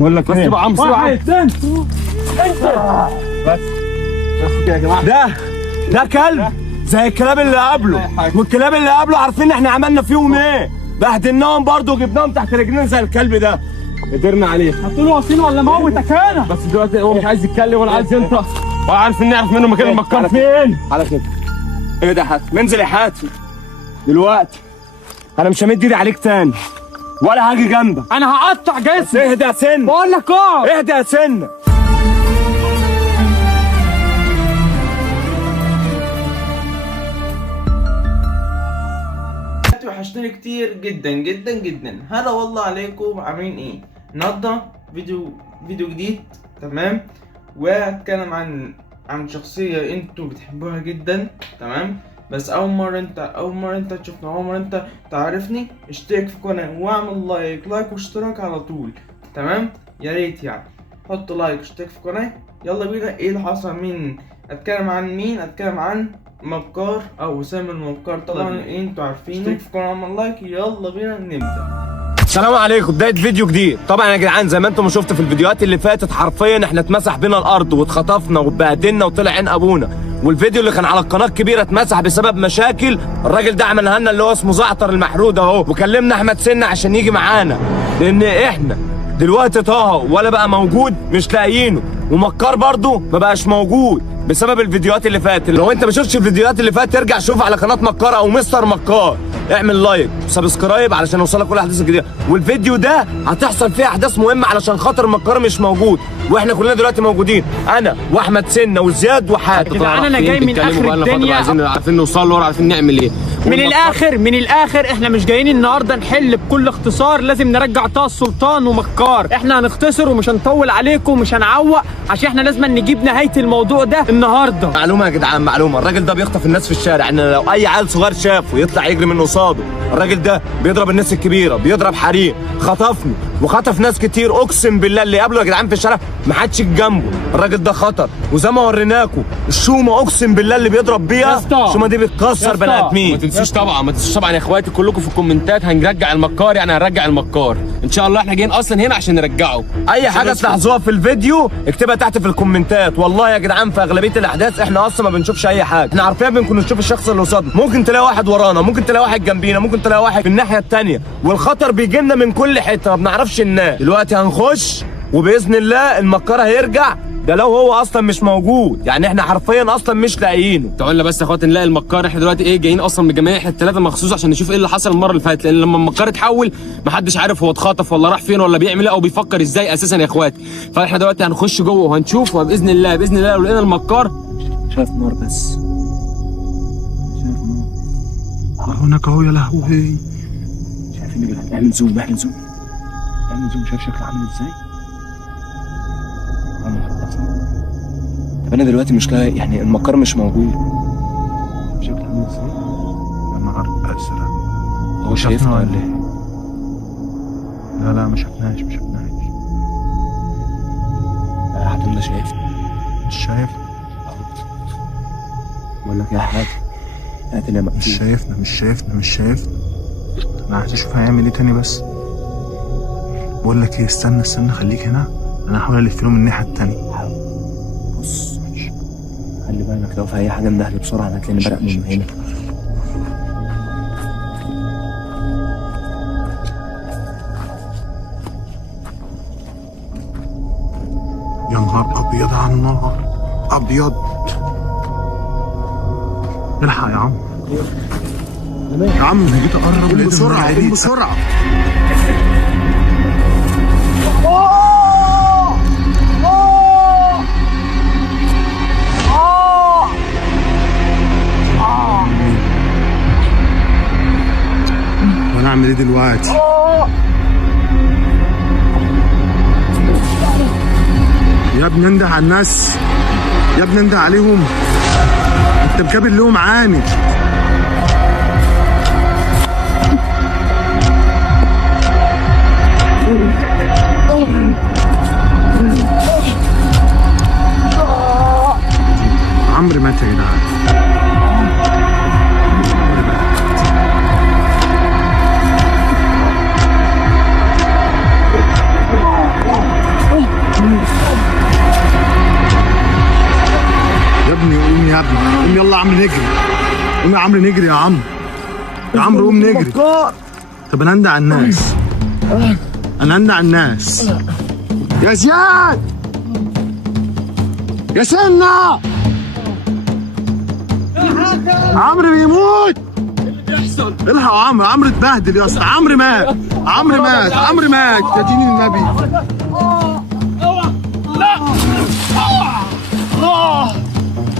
بقول لك ايه؟ يا عم انت بس كده يا جماعه. ده كلب زي الكلاب اللي قبله، والكلاب اللي قبله عارفين احنا عملنا فيهم ايه؟ بهدلناهم برضه وجبناهم تحت رجلنا زي الكلب ده. قدرنا عليه. هتقولوا واصلين ولا موتك انا؟ بس دلوقتي هو مش عايز يتكلم ولا عايز ينطق ولا عارف نعرف منه مكان المكار فين. على كده. ايه ده حاتم؟ انزل يا حاتم. دلوقتي انا مش همد ايدي عليك تاني ولا هاجي جنبك. انا هقطع جسمك. اهدى يا سن. بقول لك اقعد. اهدى يا سن. وحشتني كتير جدا جدا جدا. هلا والله عليكم، عاملين ايه؟ النهارده فيديو جديد، تمام؟ وهتكلم عن شخصيه انتوا بتحبوها جدا، تمام؟ بس اول مره انت تشوفني، اول مره انت تعرفني، اشترك في القناه واعمل لايك واشتراك على طول، تمام؟ يا ريت يعني حط لايك واشترك في القناه. يلا بينا. ايه اللي حصل؟ اتكلم عن مكار او وسام المكار. طبعا انتوا عارفين. اشترك في القناه واعمل لايك. يلا بينا نبدا. السلام عليكم. بدايه فيديو جديد. طبعا يا جدعان زي ما انتم شفتوا في الفيديوهات اللي فاتت، حرفيا احنا اتمسح بينا الارض واتخطفنا واتبهدلنا وطلع عين ابونا. والفيديو اللي كان على القناه الكبيره اتمسح بسبب مشاكل الراجل ده عملها لنا اللي هو اسمه زعتر المحرود اهو. وكلمنا احمد سنه عشان يجي معانا، لان احنا دلوقتي طه ولا بقى موجود مش لاقيينه، ومكار برضه ما بقاش موجود بسبب الفيديوهات اللي فاتت. لو انت ما شفتش الفيديوهات اللي فاتت ارجع شوف على قناه مكار او مستر مكار. اعمل لايك وسبسكرايب علشان يوصلك كل الاحداث الجديده. والفيديو ده هتحصل فيه احداث مهمه علشان خاطر مكار مش موجود، واحنا كلنا دلوقتي موجودين، انا واحمد سنه وزياد وحاتم. يا جدعان انا جاي من اخر الدنيا، عارفين نوصل له، عارفين نعمل ايه. من الاخر احنا مش جايين النهارده نحل بكل اختصار. لازم نرجع طه السلطان ومكار. احنا هنختصر ومش هنطول عليكم ومش هنعوق، عشان احنا لازم نجيب نهايه الموضوع ده النهارده. معلومه يا جدعان، معلومه. الراجل ده بيخطف الناس في الشارع، ان لو اي عيل صغير شافه يطلع يجري من قصاده. الراجل ده بيضرب الناس الكبيره، بيضرب حريم. خطفني وخطف ناس كتير، اقسم بالله اللي قابله يا جدعان في الشارع ما حدش جنبه. الراجل ده خطر، وزي ما وريناكم الشومه اقسم بالله اللي بيضرب بيها، الشومه دي بتكسر بني ادمين. ما تنسوش طبعا يا اخواتي كلكم في الكومنتات هنرجع المكار، يعني هنرجع المكار ان شاء الله. احنا جايين اصلا هنا عشان نرجعه. اي حاجه تلاحظوها في الفيديو اكتبها تحت في الكومنتات. والله يا جدعان في اغلبيه الاحداث احنا اصلا ما بنشوفش اي حاجه، احنا عارفين بنكون نشوف الشخص اللي قصادنا. ممكن تلاقي واحد ورانا، ممكن تلاقي واحد جنبينا، ممكن تلاقي واحد في الناحيه الثانيه، والخطر بيجي لنا من كل حته ما بنعرفش ننام. دلوقتي هنخش وباذن الله المكار هيرجع، ده لو هو اصلا مش موجود، يعني احنا حرفيا اصلا مش لاقيينه. تعالوا بس يا اخواتي نلاقي المكار. احنا دلوقتي ايه جايين اصلا بجميع الثلاثه مخصوص عشان نشوف ايه اللي حصل المره اللي فاتت، لان لما المكار اتحول محدش عارف هو اتخطف ولا راح فين ولا بيعمل ايه او بيفكر ازاي اساسا يا اخواتي. فاحنا دلوقتي هنخش جوه وهنشوف، وباذن الله لو لقينا المكار. شايف نار بس، شايف نار هناك اهو. يا لهوي، شايفين يا جدعان؟ اعمل زوم اعمل زوم اعمل زوم. شايف شكله عامل ازاي؟ طب انا دلوقتي مش لاقي، يعني المكار مش موجود. شكله عامل ازاي؟ يا نهار ازرق. هو شايفنا ولا ايه؟ لا ما شفناش لا حاتم ده شايفنا. مش شايف. بقول لك يا حاتم هاتنا مقفول. مش شايفنا. انا عايز اشوف هيعمل ايه تاني. بس بقول لك ايه، استنى خليك هنا، انا هحاول الف له من الناحيه التانيه. بص خلي بالك لو في اي حاجه ندهلي بسرعه هتلاقيني برق من هنا. يا نهار ابيض على النار ابيض. الحق يا عم. يا عم جيت اقرب لقيت بسرعه. وانا اعمل ايه دلوقتي؟ يا ابني انده على الناس، يا ابني انده عليهم، انت مكابل لهم عاني. عمرو مات يا جدعان. عم نجري، قوم يا عم نجري يا عم. يا عم قوم نجري. طب انا هندى على الناس، انا هندى على الناس. يا زياد يا سنة، عمرو بيموت. الحق يا عمرو، عمرو اتبهدل يا اسطى، عمرو مات، عمرو مات، عمرو مات يا دين النبي.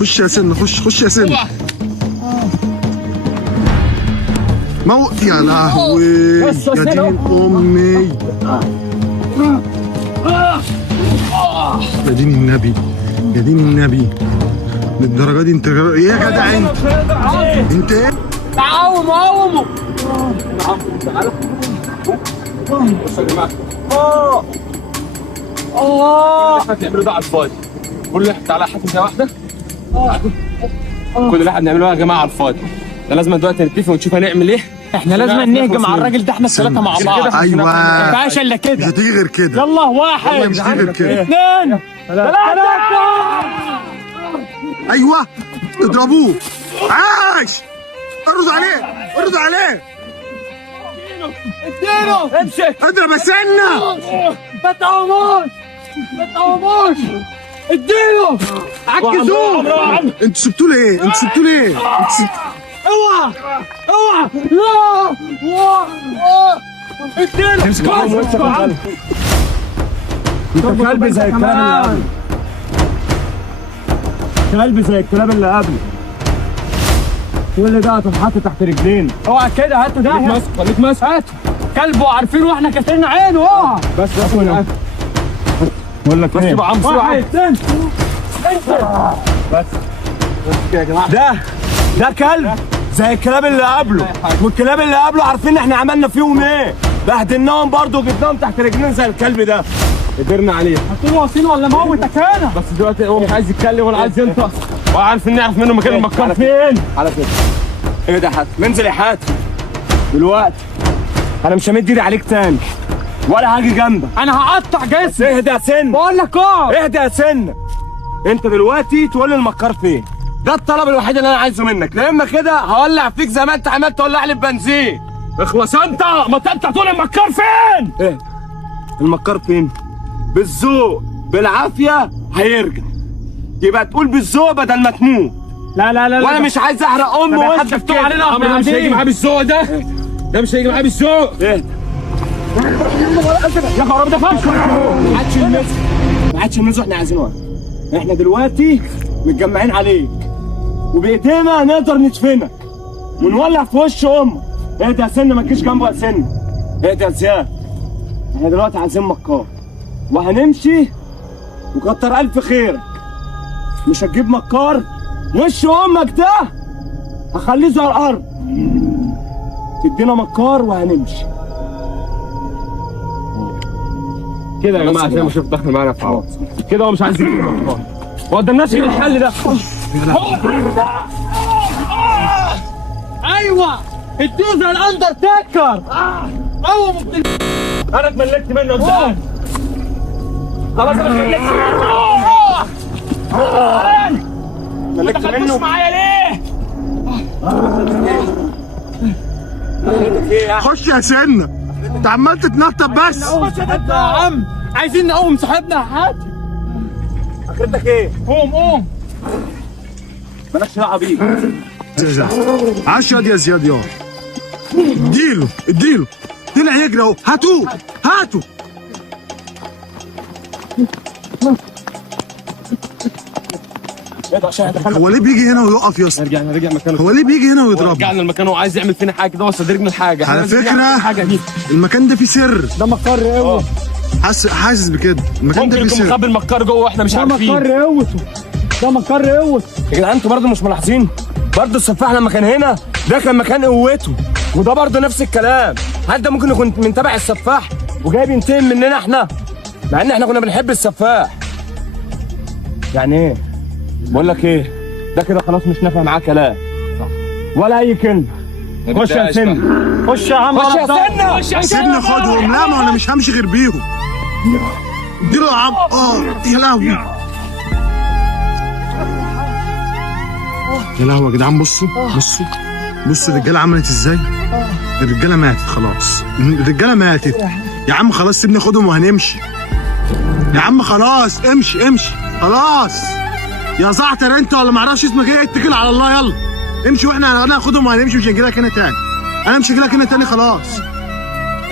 خش يا سنة، خش يا سنة. موت يا لهوي يا دين امي، يا دين النبي، يا دين النبي. للدرجة دي انت ايه يا جدع انت ايه؟ قوموا بصوا يا جماعه، احنا بنعمله ده على الفاضي. كل واحد تعالى حاتم زي واحده. كل اللي احنا بنعمله يا جماعه على الفاضي. ده لازم دلوقتي نتفق ونشوف هنعمل ايه. احنا لازم نهجم على الراجل ده، احنا الثلاثه مع بعض. ايوه ما ينفعش الا مش كده. هتيجي غير كده. يلا واحد مش هتيجي غير كده. اثنين ثلاثة. ايوه اضربوه. عاش، ارد عليه، ارد عليه. اديله امسك. اضرب يا سنة. ما تقوموش اديله. عكزوه. انتوا سبتوه ليه؟ اوعى لا اديله. امسك انت كلب زي الكلاب اللي قبله، كلب زي الكلاب اللي قبله. كل ده هتتحط تحت رجلين. اوعى كده، هاتوا ده. خليك ماسك. هاتوا كلبه عارفينه واحنا كاسرين عينه. اوعى بس بقول لك ايه، يبقى عم واحد اثنين. بس يا جماعه، ده كلب زي الكلاب اللي قبله، والكلاب اللي قبله عارفين احنا عملنا فيهم ايه. بهدلناهم برضه وجبناهم تحت رجلين زي الكلب ده. قدرنا عليه. هتقولوا واصلين ولا موتك انا؟ بس دلوقتي هو مش عايز يتكلم ولا عايز ينطق، وعارف ان نعرف منه مكان المكار فين. على كده ايه ده حاتم؟ انزل يا حاتم دلوقتي. انا مش همد ايدي عليك تاني ولا هاجي جنبك. انا هقطع جسمي. اهدى يا سن، بقول لك اقعد. اهدى يا سن. انت دلوقتي تقول لي المكار فين. ده الطلب الوحيد اللي انا عايزه منك، لا اما كده هولع فيك زي ما انت عملت تولع لي بنزين. اخلص انت، ما انت تقول المكار فين؟ ايه المكار فين؟ بالذوق بالعافيه هيرجع. يبقى تقول بالذوق بدل ما تموت. لا وانا مش عايز احرق امي وانت حد علينا. عمرو مش هيجي معاه بالذوق ده. ده مش هيجي معاه بالذوق. ايه يا خراب ده فشل. ما عادش النزوح احنا عايزينه. احنا دلوقتي متجمعين عليك وبايدينا نقدر ندفنك ونولع في وش امك. اهدى يا سنه، ما تجيش جنبه يا سنه. اهدى يا زياد. احنا دلوقتي عايزين مكار وهنمشي، وكتر الف خيرك. مش هتجيب مكار وش امك ده هخليه زي الارض. تدينا مكار وهنمشي كده يا جماعه، عشان مش داخل معانا في حوار كده. هو مش عايز يجيب المكار، ما قدامناش غير الحل ده. ايوه اديله زي الاندرتيكر. قوم. انا اتملكت منه انت. خلاص انا اتملكت اتملكت منه. معايا ليه؟ خش يا سنة، انت عمال تتنطط بس. يا عم عايزين نقوم صاحبنا يا حاتم. اخرتك ايه؟ قوم. مالكش دعوه بيه. عاش يا زياد يا. اديله طلع يجري اهو. هاتوا هو ليه بيجي هنا ويقف يا اسطى؟ رجع مكانه. هو ليه بيجي هنا ويضربنا؟ رجعنا المكان وعايز يعمل فينا حاجه كده وصدرنا الحاجه. على إحنا لازم فكرة نعمل الحاجه دي. المكان ده فيه سر. ده مقر قوة. حاسس بكده المكان ممكن ده فيه يكون سر. مخبي المكار جوه واحنا مش ده عارفين. مقر قوته. ده مقر قوته. يا جدعان انتوا برضه مش ملاحظين؟ برضه السفاح لما كان هنا ده كان مكان قوته، وده برضه نفس الكلام. هل ده ممكن يكون من تبع السفاح وجاي بينتقم مننا احنا؟ مع ان احنا كنا بنحب السفاح. يعني ايه؟ بقول لك ايه؟ ده كده خلاص مش نافع معاه كلام. صح. ولا اي كلمه. خش يا سن. خش يا عم. خش يا سن. سيبني خدهم. لا ما انا مش همشي غير بيهم. اديله يا عم. يا لهوي. يا لهوي يا جدعان، بصوا بصوا بصوا الرجاله عملت ازاي. الرجاله ماتت خلاص، الرجاله ماتت يا عم. خلاص سيبني خدهم وهنمشي يا عم. خلاص امشي امشي خلاص يا زعتر انت ولا معرفش اسمك ايه. اتكل على الله يلا امشي، واحنا انا هاخدهم وهنمشي. مش هنجيلك هنا تاني، انا مش هجيلك هنا تاني خلاص.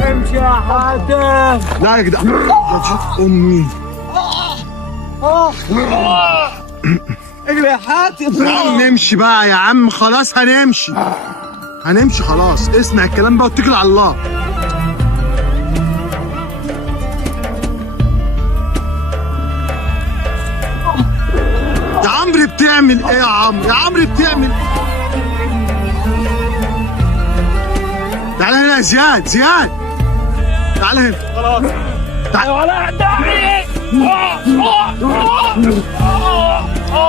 امشي يا حاتم. لا يا جدعان امي. اجري يا حاتم. يا عم نمشي بقى يا عم، خلاص هنمشي هنمشي خلاص. اسمع الكلام بقى واتكل على الله. يا عمرو بتعمل ايه يا عمرو؟ يا عمرو بتعمل تعالى هنا يا زياد. زياد تعالى هنا. خلاص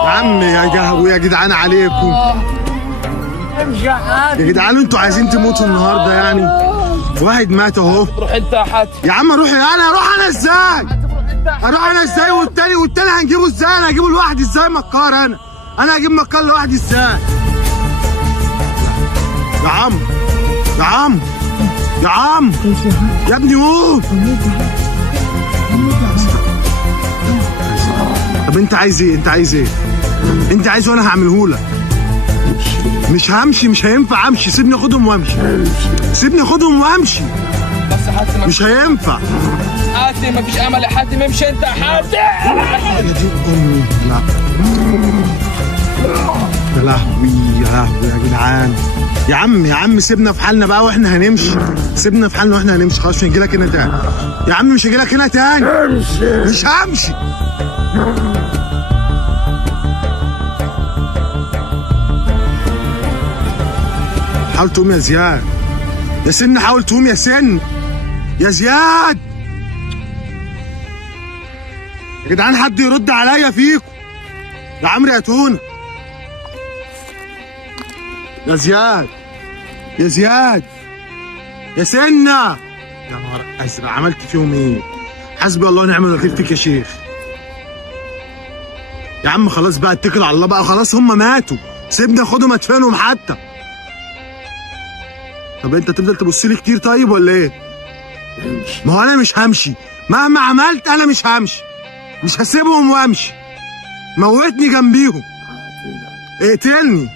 يا عم يا جهوي يا جدعان عليكم. يا جدعان انتوا عايزين تموتوا النهارده يعني؟ واحد مات اهو. روح انت يا حاتم. يا عم اروح انا، اروح انا ازاي؟ اروح انا ازاي؟ والتاني هنجيبه ازاي؟ انا هجيبه لوحدي ازاي؟ مكار انا هجيب مكار لوحدي ازاي؟ يا عم يا عم يا عم يا ابني قوم. طب انت عايز ايه؟ انت عايز ايه؟ انت عايز وانا هعمله لك. مش همشي، مش هينفع امشي. سيبني اخدهم وامشي. سيبني اخدهم وامشي. بس يا حاتم مش هينفع. حاتم مفيش امل يا حاتم. امشي انت يا حاتم. يا دي امي. لا يا لهوي يا لهوي يا جدعان. يا عم سيبنا في حالنا بقى واحنا هنمشي. سيبنا في حالنا واحنا هنمشي خلاص. مش هنجيلك هنا تاني يا عم. مش هجيلك هنا تاني. مش همشي. حاول تقوم يا زياد. يا سن حاول تقوم يا سن. يا زياد يا جدعان حد يرد عليا فيكم. يا عمرو يا تونه. يا زياد يا زياد يا سنة. يا نهار ازرق، عملت فيهم ايه؟ حسبي الله ونعم الوكيل فيك يا شيخ. يا عم خلاص بقى اتكل على الله بقى. خلاص هم ماتوا. سيبني اخدهم ادفنهم حتى. طب انت تفضل تبص لي كتير طيب ولا ايه؟ ما هو انا مش همشي مهما عملت. انا مش همشي، مش هسيبهم وامشي. موتني جنبيهم، اقتلني.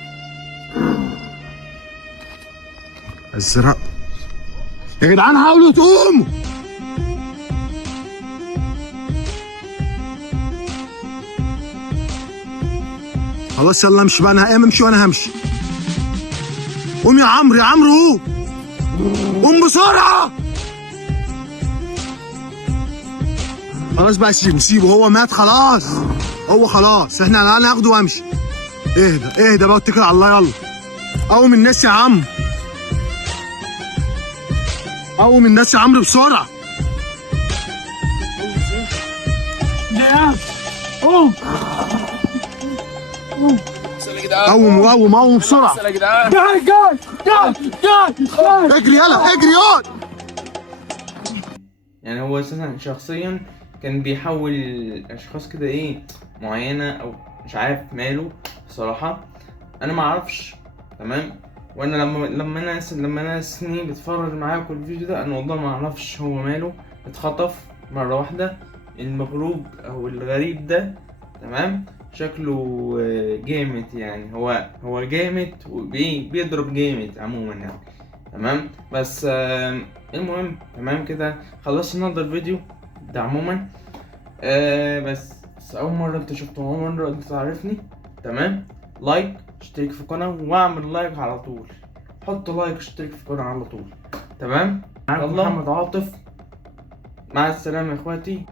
ازرق يا جدعان حاولوا تقوموا. خلاص يلا امشي بقى. انا امشي وانا همشي. قوم يا عمرو يا عمرو قوم. قوم بسرعة. خلاص بقى سيبه هو مات خلاص. هو خلاص انا هاخده وامشي. اهدى بقى واتكل على الله. يلا قوم الناس يا عم. قوم الناس يا عمرو بسرعة. قوم قوم بسرعة. اجري يلا اجري يلا. يعني هو اساسا شخصيا كان بيحول اشخاص كده ايه معينه، او مش عارف ماله بصراحه. انا ما اعرفش تمام. وانا لما انا سنين بتفرج معاكم الفيديو ده، انا والله ما اعرفش هو ماله. اتخطف مره واحده. المغلوب او الغريب ده تمام شكله جامد يعني. هو جامد وبيضرب جامد عموما يعني تمام. بس المهم تمام كده خلصنا النهارده الفيديو ده عموما. بس اول مره انت شفته، اول مره انت تعرفني تمام. لايك، اشترك في القناه واعمل لايك على طول. حط لايك اشترك في القناه على طول تمام. معاكم محمد عاطف. مع السلامه يا اخواتي.